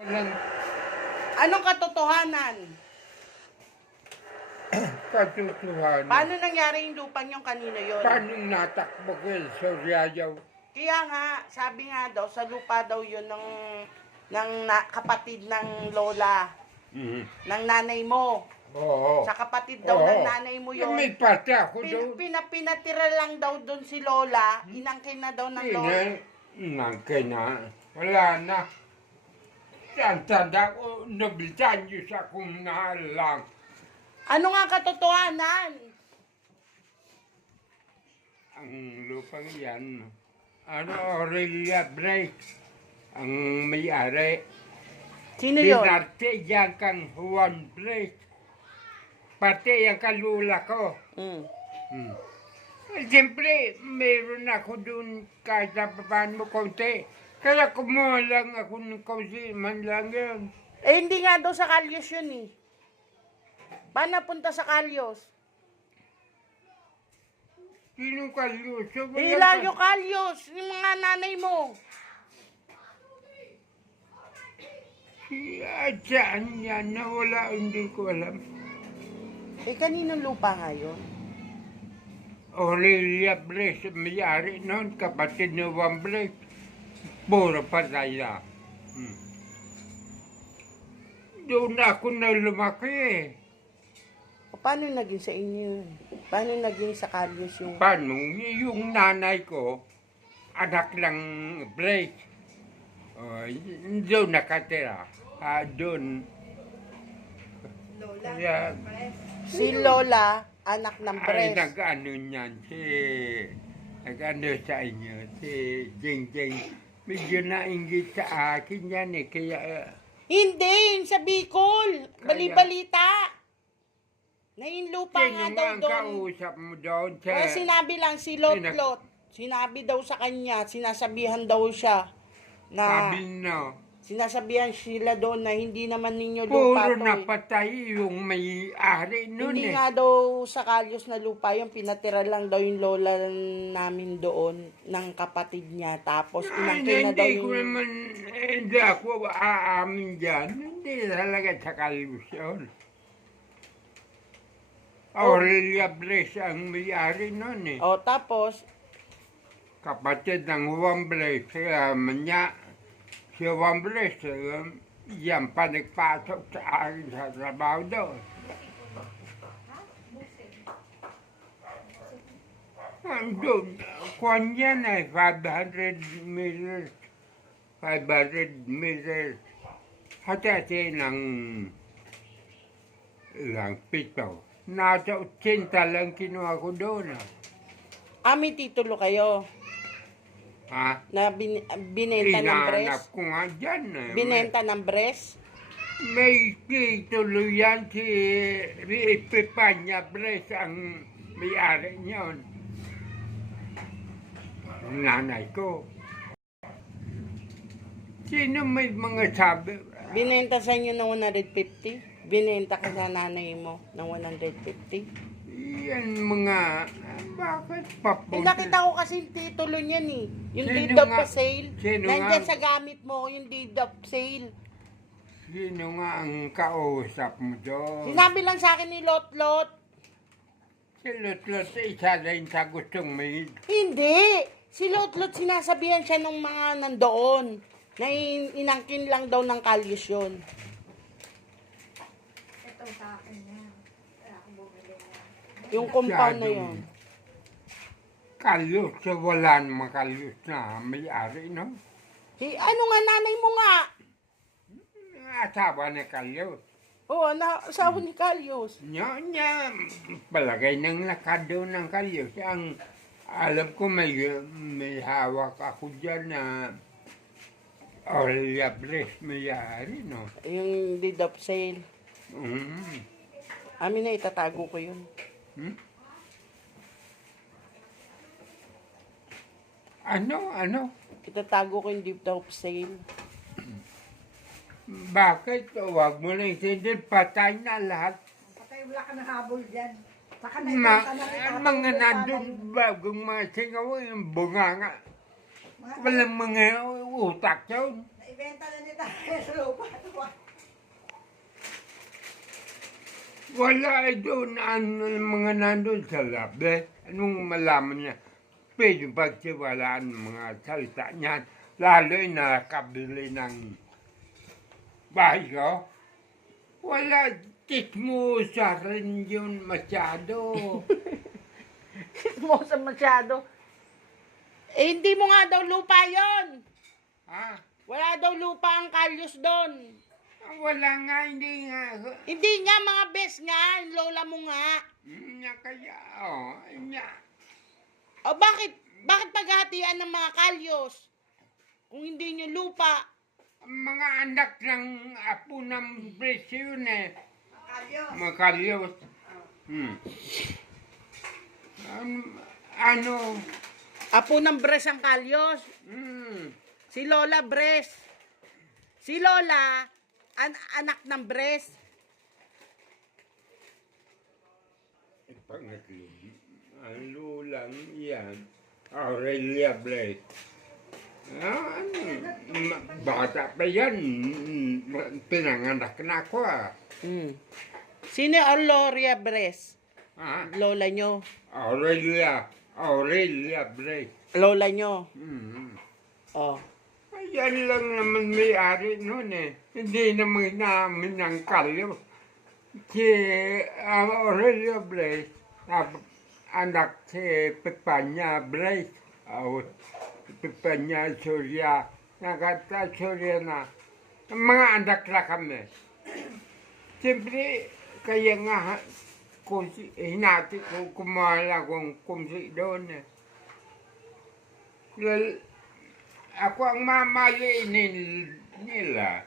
Walang Anong katotohanan? katotohanan. Paano nangyari yung lupang yung kanino yon? Paano natakbo ko sa Riyayaw? Kaya nga, sabi nga daw, sa lupa daw yun ng kapatid ng lola, ng nanay mo. Oo. Sa kapatid daw ng nanay mo yun. May pati ako doon. Pinatira lang daw doon si lola, inangkin na daw ng lola. Inangkin na. Wala na. Tanda ko, nabitan niyo sa kung nahalang. Ano nga katotohanan? Ang lupang yan, Aurelia Break, ang may-ari. Sino yun? Pinarte yan kang Juan Break. Pati yung kalula ko. Siyempre, meron ako dun kahit na paano konti. Kaya kumuha lang ako ng konti man lang yun. Eh, hindi nga daw sa Kalyos yun eh. Paano napunta sa Kalyos? Sino kaluso? Hilario Kalyos, yung mga nanay mo. Saan yan? Nawala, hindi ko alam. Eh, kaninong lupa nga yun? Aurelia Bres, may-ari noon, kapatid ni Juan Bres. Puro patay na. Doon ako na lumaki eh. O, paano naging sa inyo yun? Paano naging sa Kalyos yung... Paano? Yung nanay ko, anak lang Bres. Doon nakatira. Doon. Lola, Yeah. Si Lola, anak ng Ay, Pres. nag-ano niyan, nag-ano sa inyo, si Jing Jing. Medyo nainggit sa akin yan eh, kaya... Hindi, sa Bicol. Bali-balita. Na yung lupa Sino nga nga daw ang doon. kausap mo doon? O, sinabi lang si Lot-Lot. Sinabi daw sa kanya, sinasabihan daw siya na... Sabi no. Sinasabihan sila doon na hindi naman ninyo lupa Puro to eh. napatay yung may-ari nun Hindi eh. nga daw sa Kalyos na lupa yung pinatira lang daw yung lola namin doon ng kapatid niya. Tapos Ay, inangkin na daw hindi ko yung... naman, hindi ako aamin dyan. Hindi talaga sa kalusyon. Aurelia Bres ang may-ari nun eh. O tapos, Kapatid ng Juan Bres, si Juan Bres, yan pa nagpasok sa akin sa trabaho doon. Doon, kwan yan ay 500 meters. 500 meters. Hatati ng pito. Nasa 80 lang kinuha ko doon. may titulo kayo Ha? na binenta ng Bres? Inaanap ko nga dyan. Binenta ng Bres? May titulo yan si Epipanya Bres ang may-ari niyon. Nanay ko. Sino may mga sabi? Binenta sa inyo ng 150? Binenta ka sa nanay mo ng 150? Yan mga, bakit Eh, papunta? nakita ko kasi yung titulo niyan eh. Yung Sino deed of nga? sale. Sino Nandyan nga? sa gamit mo, yung deed of sale. Sino nga ang kausap mo doon? Sinabi lang sa akin ni Lot-Lot. Si Lutlot, isa rin sa gustong may... Hindi! Si Lot-Lot sinasabihan siya ng mga nandoon na inangkin lang daw ng Kalyos yun. ito sa akin yan. Kaya ako bumili na. Yung compound na yun. Kalyos, so wala namang kalyos na may-ari, no? Ano nga, nanay mo nga? Asawa na kalyos. Oo, asawa ni Kalyos. Niya, palagay ng nakado ng kalyos. Ang alam ko may hawak ako dyan na Aurelia Bres may-ari, no? Yung deed of sale. Mm. Amin na itatago ko yun. Ano? Itatago ko yung deed of sale. Bakit? Huwag mo na isindin, patay na lahat. Patay, wala ka ng habol dyan. Saka na Mga nandun bagong mga singaw, yung bunganga. Walang mga utak yun. Ibenta na ni tatay sa lupa. Wala doon ano, mga nandun sa labi. Anong malaman niya? Pwede pagsiwalaan ang mga salita niyan. Lalo yung nakabili ng bahay ko. Wala, tismusa rin yun masyado. Mo sa masyado. Eh, hindi mo nga daw lupa yon. Ha? Wala daw lupa ang kalyos doon. Wala nga, hindi nga. Hindi nga, mga bes nga, yung lola mo nga. Nga kaya, oh, nga. O bakit? Bakit paghahatian ng mga kalyos? Kung hindi nyo lupa. Ang mga anak ng apo ng presyo yun eh. Kalyo. Makalyos. Ano? Apo ng Bres ang kalyos. Si Lola Bres. Si Lola, anak ng Bres. Pangatlo, ang lulang yan, Aurelia Blake. Bata pa yan, pinanganak na ako ah. Sino yung Loria Bres? Ah, Lola nyo. Aurelia Blake. Lola nyo. Oh. Yan lang naman may-ari nun eh. Hindi naman namin ang kalyo. Si Aurelia Blake, anak si Pepanya Blake. Pepanya Surya. Nakata Surya na. Mga anak na kami. Siyempre, kaya nga, hinati ko kumala kong kumsi doon eh. Ako ang mamayin nila.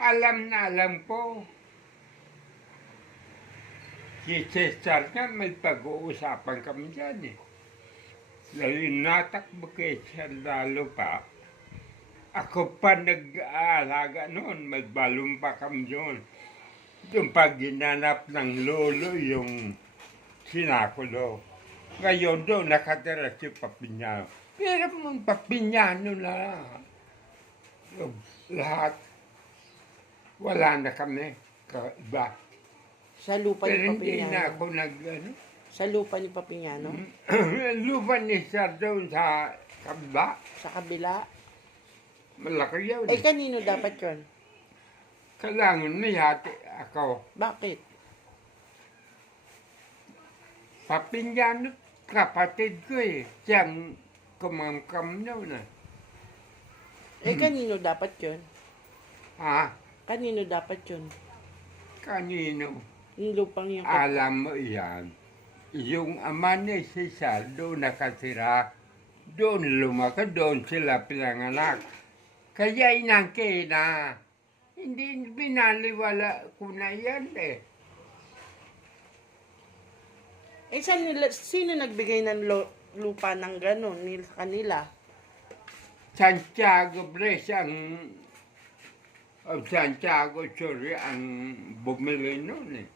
Alam na alam ko. Si Cesar nga may pag-uusapan kami dyan eh. Dahil natakbo kay siya lalo pa. Ako pa nag-aalaga noon, may balong pa kami doon. Yung pag ginanap ng lolo yung sinakulo. Ngayon doon nakatira si Papinyano. Pero mong Papinyano na lahat. Wala na kami. Iba. Sa lupa Pero ni hindi na Papiñano. ako ano. Sa lupa ni Papiñano. Lupa ni Sir doon sa kabila. Sa kabila. Malaki yun. Eh, kanino dapat yun? Kailangan may hati ako. Bakit? Papinyano, kapatid ko eh. Siyang kumangkam noon eh. Eh, kanino dapat yun? Ha? Kanino dapat yun? Kanino? Yung lupang yung... Alam mo yan. Yung ama ni Cesar doon nakatira. Doon lumaki, doon sila pinanganak. Kaya inangkin na. Hindi binaliwala ko na yan eh. Eh, sino nagbigay ng lupa ng gano'n sa kanila? Santiago Bres Santiago sorry, ang bumili noon eh.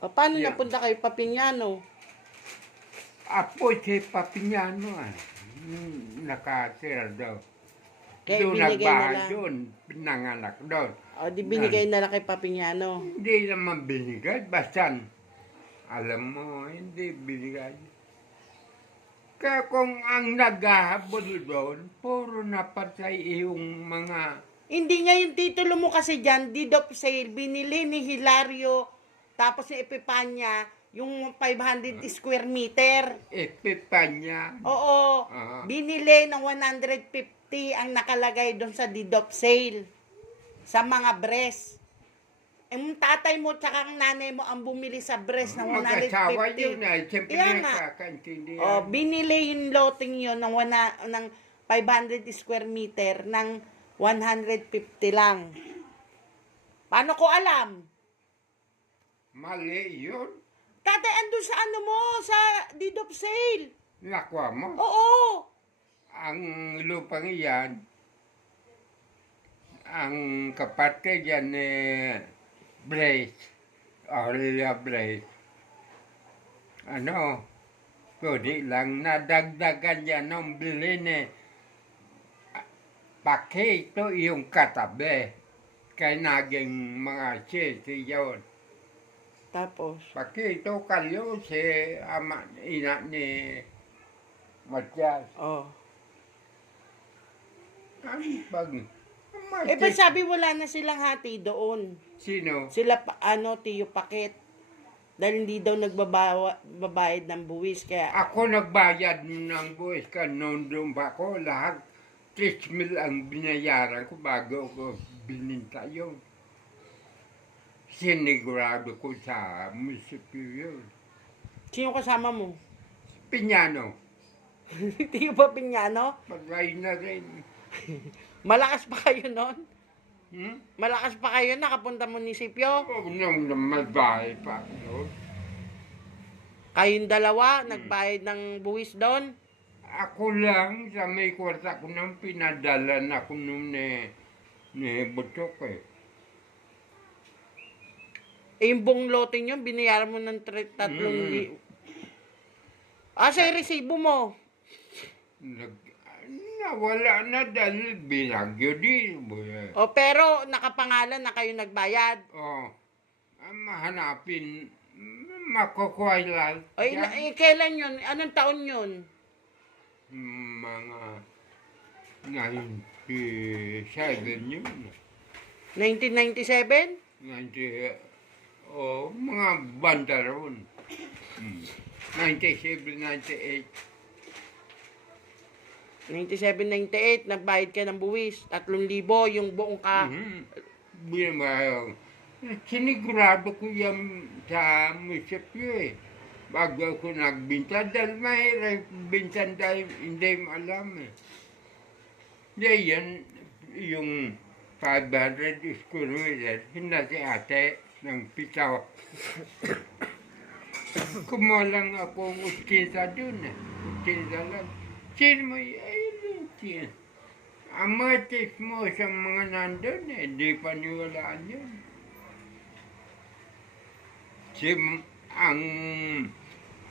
O, paano Yeah. napunta kay Papiñano? Apo si Papinyano ah. Nakatira daw. Kaya Doon binigay na nagbahay lang. doon, pinanganak doon. O, di binigay na lang kay Papiñano. Hindi naman binigay, basta alam mo, hindi binigay. Kaya kung ang naghahabol doon, puro napatay yung mga... Hindi nga yung titulo mo kasi dyan, deed of sale, binili ni Hilario, tapos ni Epipanya, yung 500 square meter. Epipanya. Oo, Ah. binili ng 150 ang nakalagay doon sa deed of sale sa mga Bres. Yung tatay mo tsaka ang nanay mo ang bumili sa Bres ng 150. Mag-asawa yun eh. Siyempre Kaya nga. kakaintindihan. Oh, binili yung loting yun ng 500 square meter ng 150 lang. Paano ko alam? Mali yun. Tatay, andun sa ano mo, sa deed of sale. Nakuha mo. Oo. Ang lupang iyan, ang kapatid yan ni Blaze, Aurelia Blaze, ano, kundi lang nadagdagan yan ng bilhin eh. Pakito yung katabi. Kaya naging mga sisi yun. Tapos, Pakito kayo si ama, ina ni Matias. oh. Ang pag... Eh, ba't sabi wala na silang hati doon? Sino? Sila, Tiyo Pakit. Dahil hindi daw nagbabayad ng buwis. Kaya, Ako nagbayad ng buwis ka noon doon pa ako. Lahat 3,000 ang binayaran ko bago ko bininta yun. Sinigurado ko sa munisipyo yun. sino kasama mo? Piñano. Tiyo pa Piñano? Patay na rin. Malakas pa kayo noon? Hmm? Malakas pa kayo nakapunta munisipyo? Nung namatay pa ako. Kayong dalawa, nagbayad ng buwis doon? Ako lang sa may kwarta ko nang pinadala na ko nung ni Butok eh. Eh, yung buong lote nyo, binayaran mo ng 3,000. Sa resibo mo? Nawala na dahil binagyo din. Pero nakapangalan na kayo nagbayad. Mahanapin, makukuha lang. Kailan yun? Anong taon yun? Mga 97 yun. 1997? 90, mga banda ron. 97, 98. 97, 98, nagbayad ka ng buwis. 3,000 yung buong ka. Binabayang. Sinigurado ko yan sa munisipyo eh. Bago ako nagbinta, dahil mahirap bintan dahil hindi mo alam eh. Hindi yan, yung 500 square meter, hinati ate ng pitaw. Kumulang ako 80 dun eh. 80 lang. Sino mo yun? Amatis mo sa mga nandun eh. Di paniwalaan yun.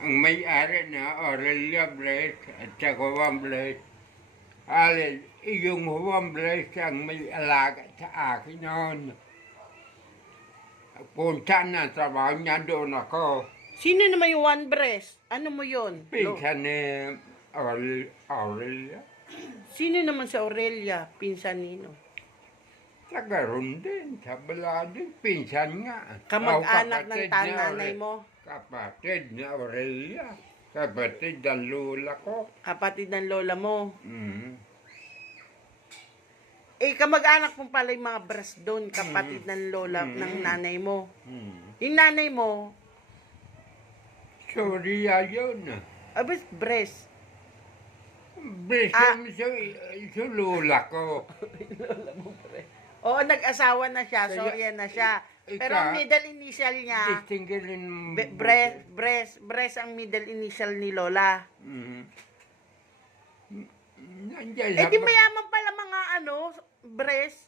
Ang may-ari na Aurelia Blaise at saka Juan Blaise. Yung Juan Blaise ang may alaga sa akin noon. Punta na trabaho niya doon ako. Sino naman yung One Breast? Ano mo yun? Pinsan ni Aurelia. Sino naman si Aurelia? Pinsan nino? Tagaroon din, sa Balading, pinsan nga. Kamag-anak ng Kapatid tananay mo? Kapatid ni Aurelia. Kapatid ng lula ko. Kapatid ng lola mo? Kamag-anak mo pala yung mga breast doon, kapatid ng lola, ng nanay mo. Yung nanay mo, Sorry yun. abis breast. Besom sa lula ko. Oo, nag-asawa na siya, sorry na siya. Pero ang middle initial niya, Distingilin breast ang middle initial ni lola. Nandiyan Di mayaman pala mga breast.